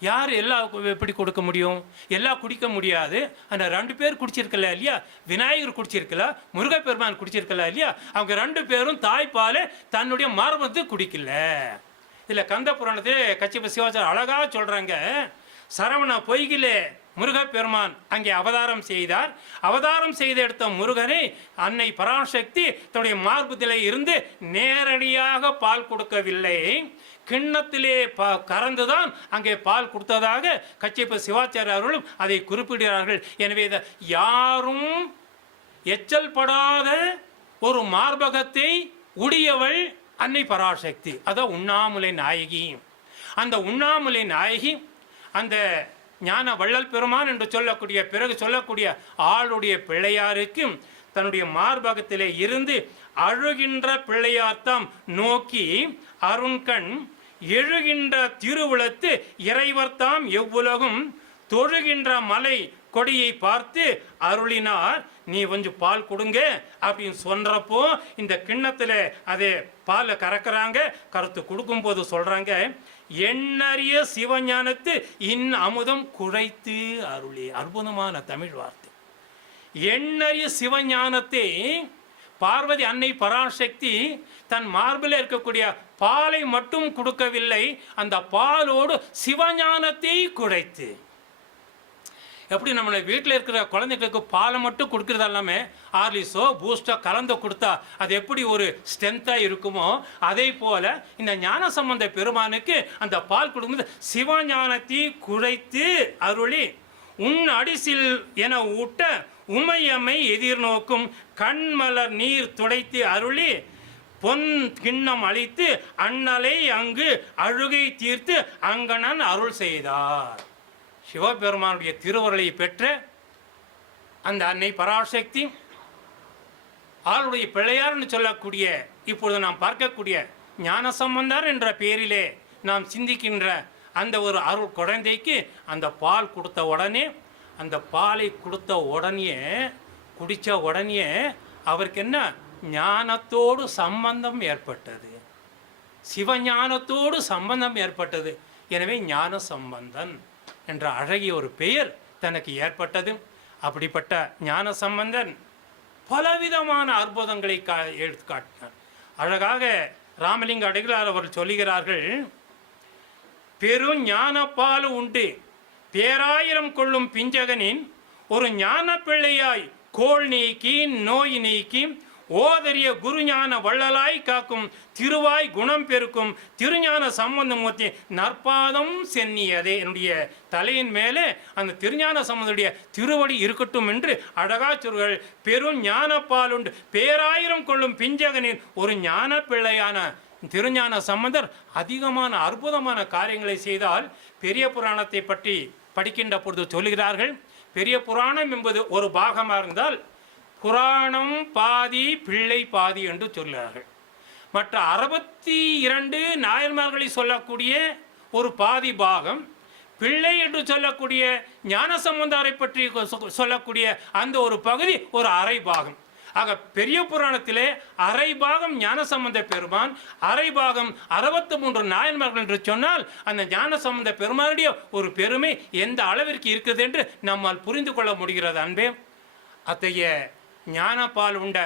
யார் எல்லாம் எப்படி கொடுக்க முடியும்? எல்லாம் குடிக்க முடியாது. அந்த 2 பேர் குடிச்சிருக்கல இல்லையா, விநாயகர் குடிச்சிருக்கல, முருகப்பெருமான் குடிச்சிருக்கல இல்லையா, அவங்க 2 பேரும் தாய்ப்பால் தன்னுடைய மார்பகத்துக்கு குடிக்கல. இதில் கந்த புராணத்திலே கச்சிப சிவாச்சாரியர் அழகாக சொல்கிறாங்க, சரவண பொய்கிலே முருகப்பெருமான் அங்கே அவதாரம் செய்தார். அவதாரம் செய்து எடுத்த முருகனை அன்னை பராசக்தி தன்னுடைய மார்பகத்திலே இருந்து நேரடியாக பால் கொடுக்கவில்லை, கிண்ணத்திலே கறந்துதான் அங்கே பால் கொடுத்ததாக கச்சிப்ப சிவாச்சாரியர் அவர்களும் அதை குறிப்பிடுகிறார்கள். எனவே இதை யாரும் எச்சல் படாத ஒரு மார்பகத்தை உடையவள் அன்னை பராசக்தி. அதான் உண்ணாமுலை நாயகி. அந்த உண்ணாமுலை நாயகி அந்த ஞான வள்ளல் பெருமான் என்று சொல்லக்கூடிய பிறகு சொல்லக்கூடிய ஆளுடைய பிள்ளையாருக்கு தன்னுடைய மார்பகத்திலே இருந்து அழுகின்ற பிள்ளையார்த்தாம் நோக்கி அருண்கண் எழுகின்ற திருவுளத்து இறைவர்த்தாம் எவ்வுலகும் தொழுகின்ற மலை கொடியை பார்த்து அருளினார், நீ கொஞ்சம் பால் கொடுங்க அப்படின்னு சொல்றப்போ இந்த கிண்ணத்தில் அதே பாலை கறக்குறாங்க. கருத்து கொடுக்கும்போது சொல்றாங்க, எண்ணறிய சிவஞானத்து அமுதம் குழைத்து அருளி. அற்புதமான தமிழ் வார்த்தை. எண்ணறிய சிவஞானத்தை பார்வதி அன்னை பராசக்தி தன் மார்பில் இருக்கக்கூடிய பாலை மட்டும் கொடுக்கவில்லை, அந்த பாலோடு சிவஞானத்தை குழைத்து. எப்படி நம்மளை வீட்டில் இருக்கிற குழந்தைகளுக்கு பாலை மட்டும் கொடுக்கறது எல்லாமே ஆர்லிஸோ பூஸ்டோ கலந்து கொடுத்தா அது எப்படி ஒரு ஸ்ட்ரென்த்தாக இருக்குமோ, அதே போல் இந்த ஞான சம்பந்த பெருமானுக்கு அந்த பால் கொடுக்கும்போது சிவஞானத்தை குழைத்து அருளி, உன் அடிசில் என ஊட்ட உமையம்மை எதிர்நோக்கும் கண்மலர் நீர் துடைத்து அருளி, பொன் கிண்ணம் அளித்து அண்ணலை அங்கு அழுகை தீர்த்து அங்கணன் அருள் செய்தார். சிவபெருமானுடைய திருவருளை பெற்ற அந்த அன்னை பராசக்தி ஆளுடைய பிள்ளையார்னு சொல்லக்கூடிய இப்பொழுது நாம் பார்க்கக்கூடிய ஞானசம்பந்தர் என்ற பெயரிலே நாம் சிந்திக்கின்ற அந்த ஒரு அருள் குழந்தைக்கு அந்த பால் கொடுத்த உடனே, அந்த பாலை கொடுத்த உடனே குடித்த உடனே அவருக்கு என்ன ஞானத்தோடு சம்பந்தம் ஏற்பட்டது, சிவஞானத்தோடு சம்பந்தம் ஏற்பட்டது. எனவே ஞான சம்பந்தன் என்ற அழகிய ஒரு பெயர் தனக்கு ஏற்பட்டது. அப்படிப்பட்ட ஞான சம்பந்தன் பலவிதமான அற்புதங்களை எடுத்து காட்டினார். அழகாக ராமலிங்க அடிகளார் அவர்கள் சொல்லுகிறார்கள், பெரும் ஞானப்பால் உண்டு பேராயிரம் கொள்ளும் பிஞ்சகனின் ஒரு ஞான பிள்ளையாய் கோள் நீக்கி நோய் நீக்கி ஓதரிய குருஞான வள்ளலாய் காக்கும் திருவாய் குணம் பெருக்கும் திருஞான சம்பந்தமூர்த்தி நற்பாதம் சென்னியதே. என்னுடைய தலையின் மேலே அந்த திருஞான சம்பந்தனுடைய திருவடி இருக்கட்டும் என்று அழகா சொல்கள். பெரும் ஞானப்பால் உண்டு பேராயிரம் கொள்ளும் பிஞ்சகனின் ஒரு ஞான பிள்ளையான திருஞான சம்பந்தர் அதிகமான அற்புதமான காரியங்களை செய்தால் பெரிய புராணத்தை பற்றி படிக்கின்ற பொழுது சொல்லுகிறார்கள், பெரிய புராணம் என்பது ஒரு பாகமாக இருந்தால் புராணம் பாதி பிள்ளை பாதி என்று சொல்கிறார்கள். மற்ற 62 நாயன்மார்களை சொல்லக்கூடிய ஒரு பாதி பாகம், பிள்ளை என்று சொல்லக்கூடிய ஞானசம்பந்தரை பற்றி சொல்லக்கூடிய அந்த ஒரு பகுதி ஒரு அரை பாகம். ஆக பெரிய புராணத்திலே அரை பாகம் ஞானசம்பந்த பெருமான், அரை பாகம் 63 நாயன்மார்கள் என்று சொன்னால் அந்த ஞானசம்பந்த பெருமானுடைய ஒரு பெருமை எந்த அளவிற்கு இருக்குது என்று நம்மால் புரிந்து கொள்ள முடிகிறது. அன்பே, அத்தகைய ஞானப்பால் உண்ட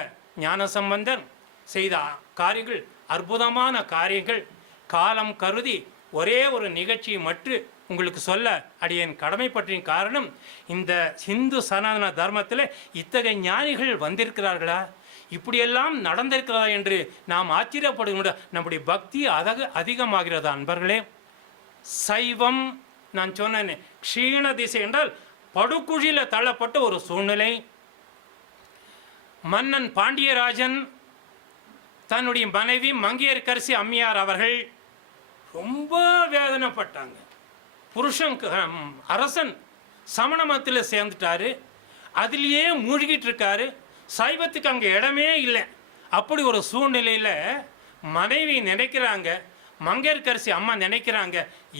ஞானசம்பந்தன் செய்த காரியங்கள் அற்புதமான காரியங்கள். காலம் கருதி ஒரே ஒரு நிகழ்ச்சியை மட்டும் உங்களுக்கு சொல்ல அடியேன் கடமைப்பற்றின் காரணம், இந்த சிந்து சனாதன தர்மத்தில் இத்தகைய ஞானிகள் வந்திருக்கிறார்களா, இப்படியெல்லாம் நடந்திருக்கிறதா என்று நாம் ஆச்சரியப்படுகின்ற நம்முடைய பக்தி அதிகமாகிறதா அன்பர்களே. சைவம் நான் சொன்னேன், க்ஷீண திசை என்றால் படுகுழியில் தள்ளப்பட்ட ஒரு சூழ்நிலை. மன்னன் பாண்டியராஜன் தன்னுடைய மனைவி மங்கையர்க்கரசி அம்மையார் அவர்கள் ரொம்ப வேதனைப்பட்டாங்க. புருஷன் அரசன் சமண மதத்தில் சேர்ந்துட்டாரு, அதுலேயே மூழ்கிட்டு இருக்காரு, சைவத்துக்கு அங்கே இடமே இல்லை. அப்படி ஒரு சூழ்நிலையில் மனைவி நினைக்கிறாங்க, மங்கையர்க்கரசி அம்மா நினைக்கிறாங்க,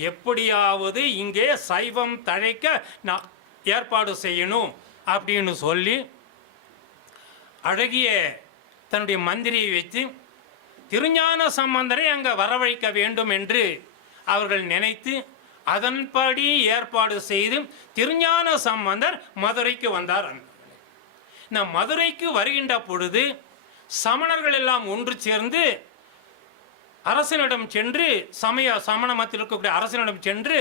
எப்படியாவது இங்கே சைவம் தழைக்க நான் ஏற்பாடு செய்யணும் அப்படின்னு சொல்லி அழகிய தன்னுடைய மந்திரியை வைத்து திருஞான சம்பந்தரை அங்கே வரவழைக்க வேண்டும் என்று அவர்கள் நினைத்து அதன்படி ஏற்பாடு செய்து திருஞான சம்பந்தர் மதுரைக்கு வந்தார். நான் மதுரைக்கு வருகின்ற பொழுது சமணர்கள் எல்லாம் ஒன்று சேர்ந்து அரசனிடம் சென்று சமண மதத்தில் இருக்கக்கூடிய அரசனிடம் சென்று,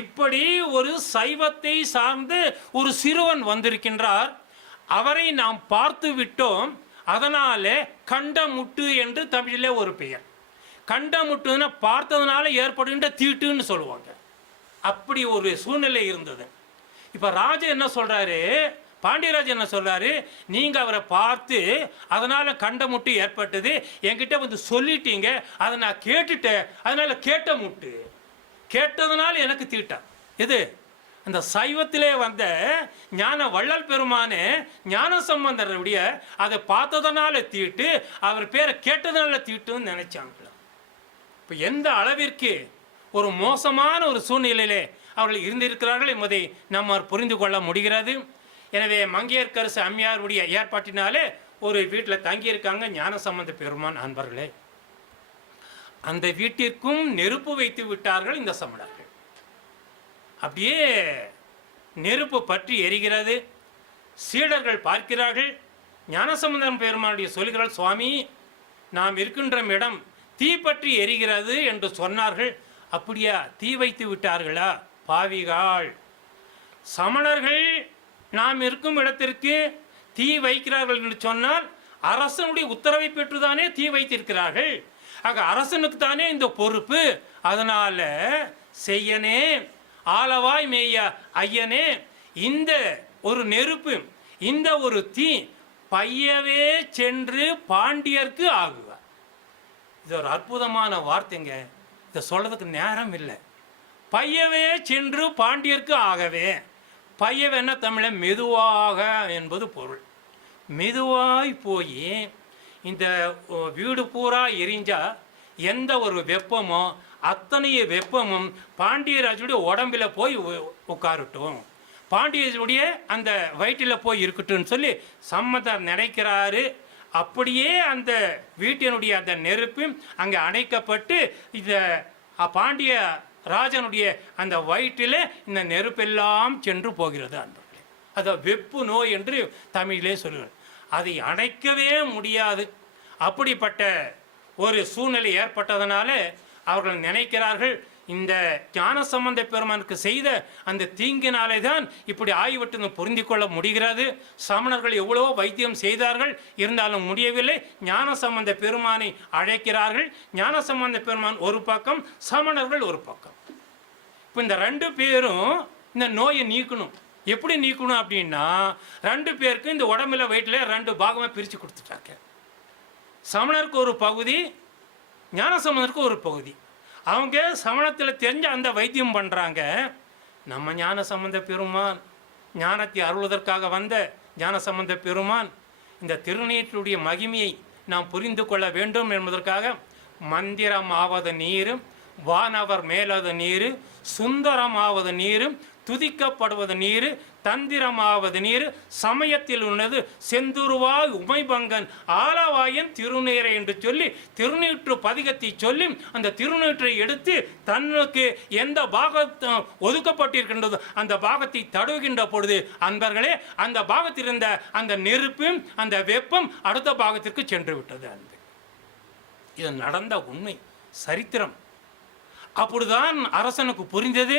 இப்படி ஒரு சைவத்தை சார்ந்து ஒரு சிறுவன் வந்திருக்கின்றார், அவரை நாம் பார்த்து விட்டோம், அதனாலே கண்டமுட்டு என்று தமிழிலே ஒரு பெயர். கண்டமுட்டுன்னா பார்த்ததுனால ஏற்படுகின்ற தீட்டுன்னு சொல்லுவாங்க. அப்படி ஒரு சூழ்நிலை இருந்தது. இப்போ ராஜா என்ன சொல்கிறாரு, பாண்டியராஜன் என்ன சொல்கிறாரு, நீங்கள் அவரை பார்த்து அதனால் கண்டமுட்டு ஏற்பட்டது, என்கிட்ட வந்து சொல்லிட்டீங்க, அதை நான் கேட்டுட்டேன், அதனால் கேட்ட முட்டு, கேட்டதுனால எனக்கு தீட்டா. இது அந்த சைவத்திலே வந்த ஞான வள்ளல் பெருமானே ஞான சம்பந்தருடைய அதை பார்த்ததுனால தீட்டு, அவர் பேரை கேட்டதுனால தீட்டுன்னு நினைச்சாங்களா. இப்போ எந்த அளவிற்கு ஒரு மோசமான ஒரு சூழ்நிலையிலே அவர்கள் இருந்திருக்கிறார்கள் என்பதை நம்மால் புரிந்து கொள்ள முடிகிறது. எனவே மங்கையர்க்கரசு அம்மையாருடைய ஏற்பாட்டினாலே ஒரு வீட்டில் தங்கியிருக்காங்க ஞானசம்பந்த பெருமான் அன்பர்களே. அந்த வீட்டிற்கும் நெருப்பு வைத்து விட்டார்கள் இந்த சமணர்கள். அப்படியே நெருப்பு பற்றி எரிகிறது. சீடர்கள் பார்க்கிறார்கள். ஞானசம்பந்தன் பெருமானுடைய சொல்கிறார்கள், சுவாமி நாம் இருக்கின்ற இடம் தீ பற்றி எரிகிறது என்று சொன்னார்கள். அப்படியா, தீ வைத்து விட்டார்களா? பாவிகள் சமணர்கள் நாம் இருக்கும் இடத்திற்கு தீ வைக்கிறார்கள் என்று சொன்னால் அரசனுடைய உத்தரவை பெற்றுதானே தீ வைத்திருக்கிறார்கள். ஆக அரசனுக்கு தானே இந்த பொறுப்பு. அதனால செய்யனே ஆலவாய் மேய ஐயனே, இந்த ஒரு நெருப்பு, இந்த ஒரு தீ பையவே சென்று பாண்டியர்க்கு ஆகுவார். இது ஒரு அற்புதமான வார்த்தைங்க. இதை சொல்றதுக்கு நேரம் இல்லை. பையவே சென்று பாண்டியர்க்கு ஆகவே. பையவென்ன தமிழை மெதுவாக என்பது பொருள். மெதுவாய் போய் இந்த வீடு பூரா எரிஞ்சா எந்த ஒரு வெப்பமோ அத்தனைய வெப்பமும் பாண்டியராஜுடைய உடம்பில் போய் உட்காரட்டும், பாண்டியருடைய அந்த வயிற்றில் போய் இருக்கட்டும்னு சொல்லி சம்மதர் நினைக்கிறாரு. அப்படியே அந்த வீட்டினுடைய அந்த நெருப்பு அங்கே அணைக்கப்பட்டு இந்த பாண்டிய ராஜனுடைய அந்த வயிற்றில் இந்த நெருப்பெல்லாம் சென்று போகிறது. அந்த அதை வெப்பு நோய் என்று தமிழிலே சொல்லுங்கள். அதை அணைக்கவே முடியாது. அப்படிப்பட்ட ஒரு சூழ்நிலை ஏற்பட்டதனால அவர்கள் நினைக்கிறார்கள், இந்த ஞானசம்பந்த பெருமானுக்கு செய்த அந்த தீங்கினாலே தான் இப்படி ஆகிவிட்டு புரிந்து கொள்ள முடிகிறது. சமணர்கள் எவ்வளவோ வைத்தியம் செய்தார்கள், இருந்தாலும் முடியவில்லை. ஞானசம்பந்த பெருமானை அழைக்கிறார்கள். ஞானசம்பந்த பெருமான் ஒரு பக்கம், சமணர்கள் ஒரு பக்கம். இப்போ இந்த ரெண்டு பேரும் இந்த நோயை நீக்கணும். எப்படி நீக்கணும் அப்படின்னா, ரெண்டு பேருக்கு இந்த உடம்புல வயிற்றில் ரெண்டு பாகமாக பிரித்து கொடுத்துட்டாங்க. சமணருக்கு ஒரு பகுதி, ஞானசம்பந்தருக்கு ஒரு பகுதி. அவங்க சமணத்தில் தெரிஞ்ச அந்த வைத்தியம் பண்ணுறாங்க. நம்ம ஞானசம்பந்த பெருமான், ஞானத்தை அருள்வதற்காக வந்த ஞானசம்பந்த பெருமான் இந்த திருநீற்றுடைய மகிமையை நாம் புரிந்து கொள்ள வேண்டும் என்பதற்காக மந்திரமாவது நீர், வானவர் மேலது நீர், சுந்தரமாவது நீர், துதிக்கப்படுவது நீர், தந்திரமாவது நீர், சமயத்தில் உள்ளது செந்துருவாய் உமைபங்கன் ஆலவாயன் திருநீரை என்று சொல்லி திருநீற்று பதிகத்தை சொல்லி அந்த திருநீற்றை எடுத்து தன்னுக்கு எந்த பாகத்தை ஒதுக்கப்பட்டிருக்கின்றதோ அந்த பாகத்தை தடுகின்ற பொழுது அன்பர்களே, அந்த பாகத்தில் இருந்த அந்த நெருப்பும் அந்த வெப்பம் அடுத்த பாகத்திற்கு சென்று விட்டது. அன்பு, இது நடந்த உண்மை, சரித்திரம். அப்படிதான் அரசனுக்கு புரிந்தது,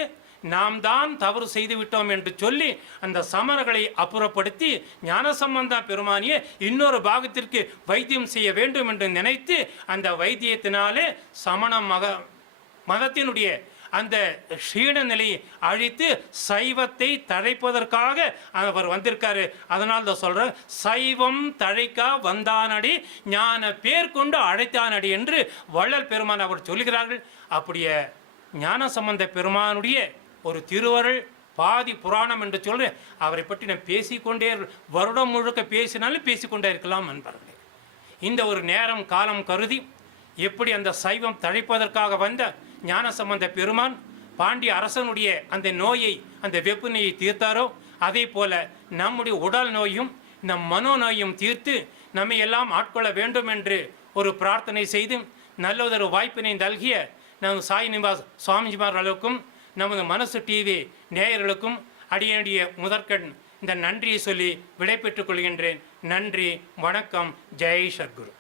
நாம் தான் தவறு செய்து விட்டோம் என்று சொல்லி அந்த சமணர்களை அப்புறப்படுத்தி ஞானசம்பந்த பெருமானியை இன்னொரு பாகத்திற்கு வைத்தியம் செய்ய வேண்டும் என்று நினைத்து அந்த வைத்தியத்தினாலே சமண மதத்தினுடைய அந்த க்ஷீண நிலையை அழித்து சைவத்தை தழைப்பதற்காக அவர் வந்திருக்காரு. அதனால் தான் சொல்கிறார், சைவம் தழைக்கா வந்தானடி ஞான பேர் கொண்டு அழைத்தானடி என்று வள்ளல் பெருமான் அவர் சொல்கிறார்கள். அப்படியே ஞானசம்பந்த பெருமானுடைய ஒரு திருவருள் பாதி புராணம் என்று சொல்கிறேன். அவரை பற்றி நான் பேசிக்கொண்டே வருடம் முழுக்க பேசினாலும் பேசிக்கொண்டே இருக்கலாம் நண்பர்களே. இந்த ஒரு நேரம் காலம் கருதி எப்படி அந்த சைவம் தழைப்பதற்காக வந்த ஞானசம்பந்த பெருமான் பாண்டிய அரசனுடைய அந்த நோயை, அந்த வெப்புநோயை தீர்த்தாரோ, அதே போல நம்முடைய உடல் நோயும் நம் மனோ நோயும் தீர்த்து நம்மை எல்லாம் ஆட்கொள்ள வேண்டும் என்று ஒரு பிரார்த்தனை செய்து நல்லதொரு வாய்ப்பினை நல்கிய நமது சாய் நிவாஸ் சுவாமிஜிமார்களுக்கும் நமது மனசு டிவி நேயர்களுக்கும் அடியனுடைய முதற்கண் இந்த நன்றியை சொல்லி விடை பெற்றுக் கொள்கின்றேன். நன்றி, வணக்கம், ஜெய் சத்குரு.